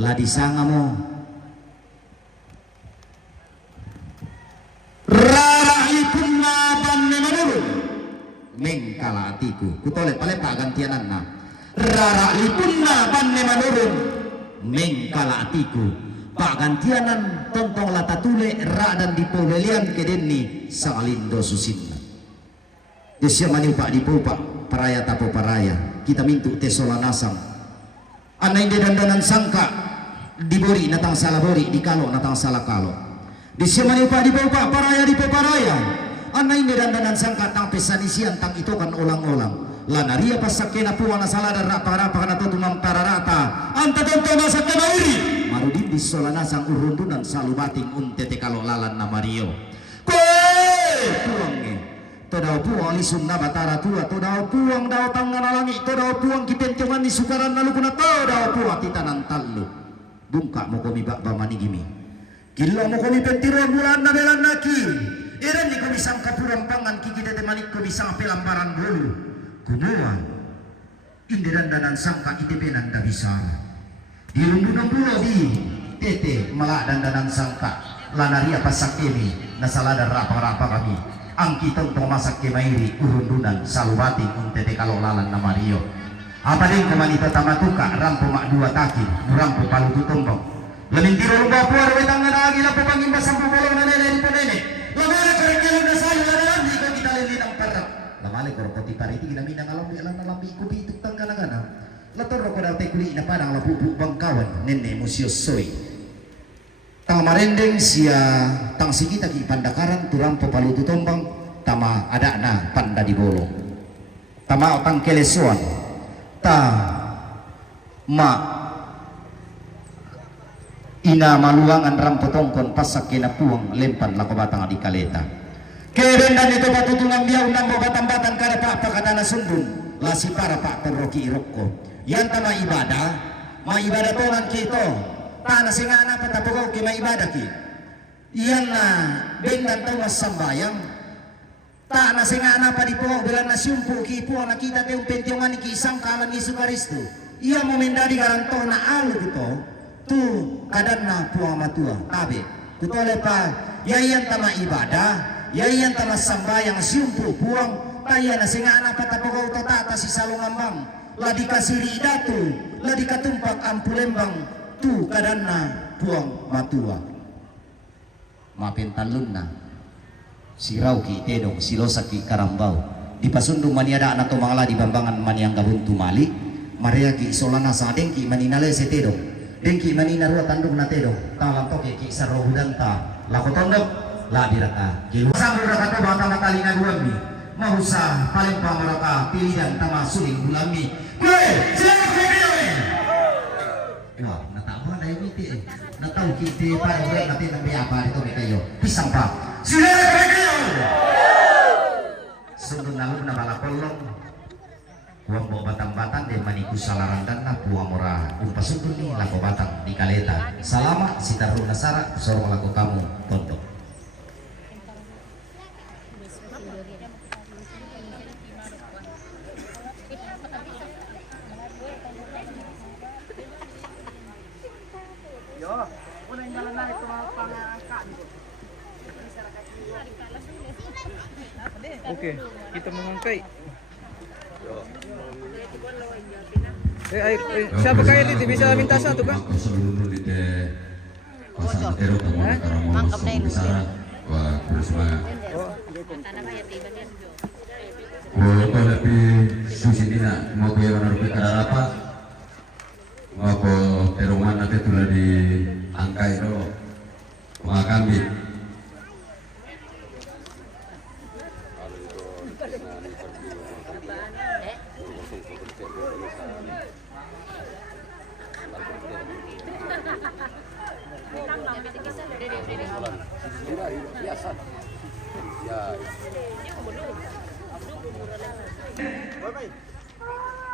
lah disanga mo rarahipun na banne manurun mengkala atiku kutole pale pagantianan na rarahipun na banne manurun mengkala atiku pagantianan tontong latatule ra dan dipolelian kedenni sangalindo susinna desya maniu pak dipupa paraya tapo paraya kita mintu tesolanasang anai dandanan sangka dibori natang salah bori dikalo natang salah kalo desya maniu pak dipupa paraya dipoparaya anai dandanan sangka tang pesanisian tang itu kan ulang-ulang lanaria pasakena puana salah dan rapa-rapa kana tutumam tararata anta tonto masak mairi marudin disolanasang urundunan salu bating untete kalau lalan na Mario puangnya todau puang ni sumna batara tua todau puang dau tangan alangi todau puang kipentongan ni sukaran nalukuna todau puang titanan tallu bungka mo komi bak bamani gimi kilo mo komi pentiro bulan na belan naki iran ni komi sang kapurang pangan kiki dete manik komi sang pelambaran dulu kunua indiran danan sangka itebenan da bisa di lumbunan pulau di tete malak dan danan sangka lanaria pasak kemi nasalada rapa-rapa kami angki tontong masak kemairi urundunan salubati untete kalau lalan na Mario apa ding kemanita tamatuka rampo mak dua taki rampo palutu tombong lemin tiro lumba puar wetangan lagi lapo pangimba sampu bolong na nene di ponene lamala kerekilan na sayo lanaran di kita lilinang parak lamale korokoti pariti ginamina ngalambi alam na lambi kubi ituk tangga-nagana lator ko daw tekuli na parang lapupu bangkawan nene musyo soy tang marendeng sia tang sikita ki pandakaran turampo palutu tombang tama ada na panda di bolong tama otang kelesuan ta ma ina maluangan rampo tongkon pasak kena puang lempan lako batang di kaleta kerendan itu patutungan dia undang batang-batang kada pak pakatana sundun lasi para pak perroki irokko yan tama ibadah ma ibadah tongan kita tanah singana patapagaw ki ma ibadah ki yan na bendan tongas sambayang tanah singana pa di po bilang na siyumpu ki po nakita tayong pentyongan ki isang kalan ni Sukaristo iya mo mendadi garanto na alo gitu tu kadan na puang matua tabi kutole pa yayan tama ibadah yayan tama sambayang siyumpu puang kaya na singana patapagaw tata si salungambang ladi kasiri datu ladi katumpak ampulembang tu kadanna puang matua mapin talun na si Rauki tedong si Losaki karambau di pasundung maniada anak mangala di bambangan maniang gabuntu mali mariaki solana sa dengki maninale se tedong dengki manina ruwa tandung na tedong talang toke ki sarohudanta lako tondok la dirata gilu sambil raka to bata matalinga duambi mahusa paling pamaraka pilihan tama suling bulami kue siapa kue wah natabo na imiti nataw kiti para ure natin ang biyapa dito may kayo pisang pa sila kayo sundun na lug na balakolong kuwang mo batang-batang de maniku salarandan na puwang mura umpasundun ni lako batang di kaleta salama si taru nasara sorong lako kamu tondok Oke, kita mengangkai. Siapa kaya ini bisa minta satu kan? Mangkap na ini. Kalau lebih susi dina mau ke yang harus kada apa? Mau ke teruman nanti tulah di angkai do, mengakambi.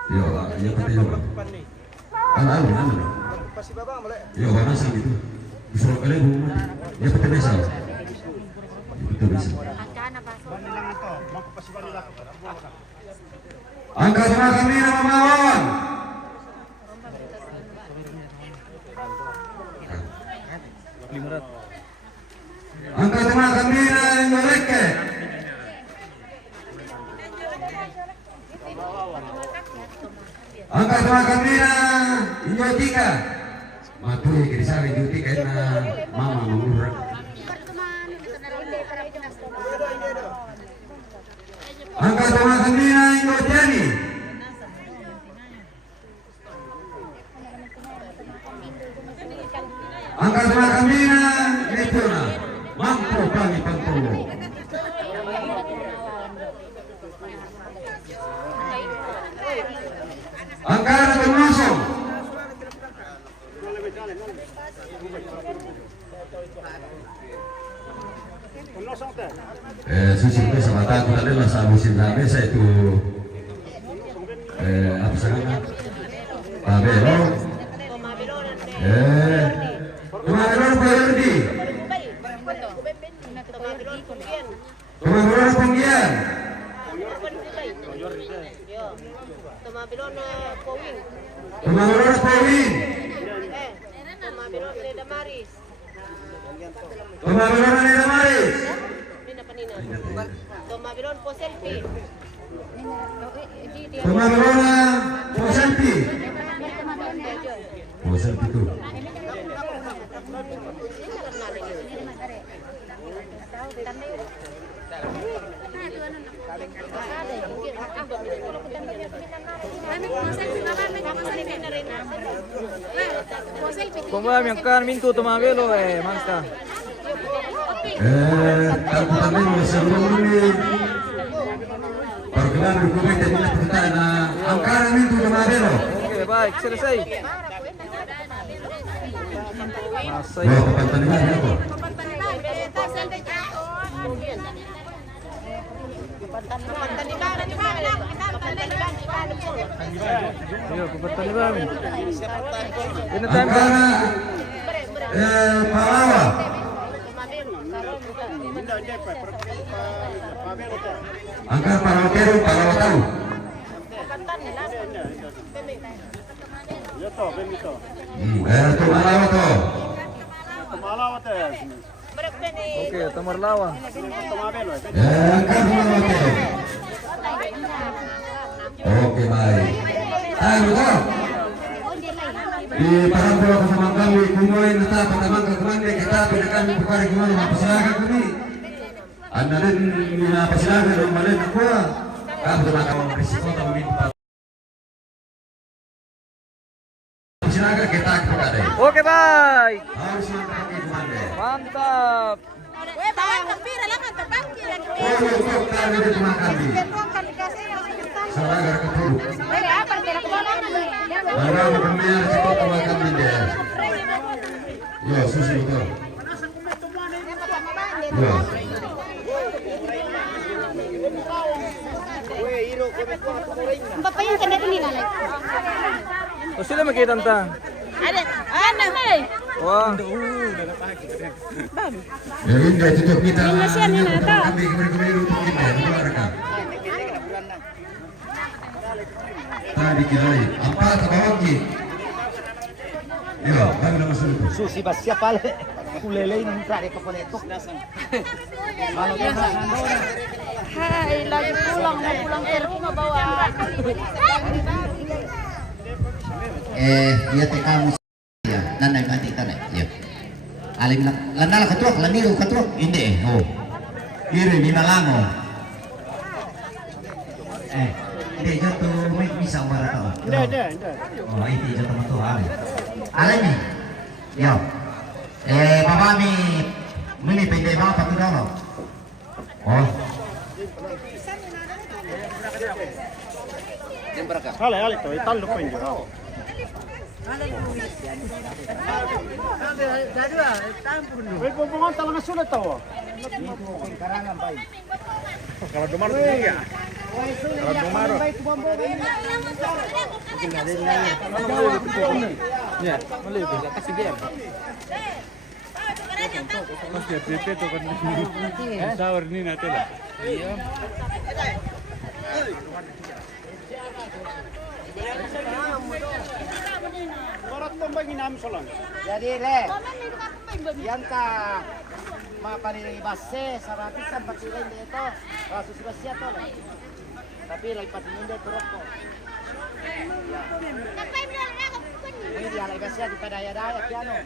Yo, ya pati yo. Ano? Yo, mana sih gitu? Disuruh kalian rumah. Ya pati bisa. Itu bisa. Angkat tangan kami nama mawon. 500. Angkat teman kambina Indoreke. Angkat teman kambina Indotika. Maturi kiri sawi Indotika na mama mengurut. Angkat teman kambina Indojani. Angkat teman kambina Netuna. Mampu kami Pantulo. Angkara termasuk. Susi itu sama aku tadi masa musim nabe saya itu apa sekarang? Pabelo. Pabelo Perdi. Pabelo Penggian. Tomabilon Powin. Pabelo Powin. Tomabilon Damaris. Pabelo Damaris. Nina Panina. Tomabilon Poselpi. Pabelo Poselpi. Poselpi itu. Kung ba yang kan mintu tumabelo mangka. Aku tadi sebelum ini perkenalan dokumen jadi pertanyaan angkara itu Tomabilon. Oke, baik, selesai. Masay. Wah, pertandingan apa? Ayo, pupuntan ba kami? Ini time ba? Angkara Palawa. Angkara Palawa Kero, Palawa tahu. Itu Palawa tuh. Oke, Tamarlawa. Angkara Palawa Kero. Oke, baik. Ayo, betul. Di parang sama kami kumulai nata pertama kemana kita pindakan bukan gimana persilakan kami. Anda dan mina persilakan dan mana aku. Kamu telah kamu risiko atau meminta. Persilakan kita kepada. Oke, baik. Harus mengetahui kemana. Mantap. Untuk kami di rumah kami. Saudara kepuru. Barang kemir itu rumah kami deh. Yo, susi betul. Yo. Papayun ka na din nila. O sila makita ta. Ada, ana hey. Wah. Ya indah tutup kita. Kami kembali untuk kita. Keluarkan. Tadi kira apa terbawa Yo, kami nama sulit. Susi basya pala kulelay ng kare ko pala ito. Hai, lagi pulang mau pulang ke rumah bawa. Iya teh kamu ya, nanay mati tanay. Ya. Alim lang, lanala katuak, laniro katuak. Hindi oh. Iri ni malango. Hindi jatuh may bisa umara tao. Hindi. Oh, itu jatuh matu ale. Alam ni. Yo. Baba mi mini pende ba patu dalo. Oh. Hale to, italo ko inyo. Wait, pupungan talaga sulit to. Kalau dumaro ya. Kalau dumaro. Ya, malibig kasi dia. Mas ya PP to kan shower ni natin lah. Iya. Jadi le, yan ka mapanibase sa batisan pakilain dito. Kasus basya to. Tapi lagi patingin deh turok ko. Ini dia lagi basya di padaya-daya piano.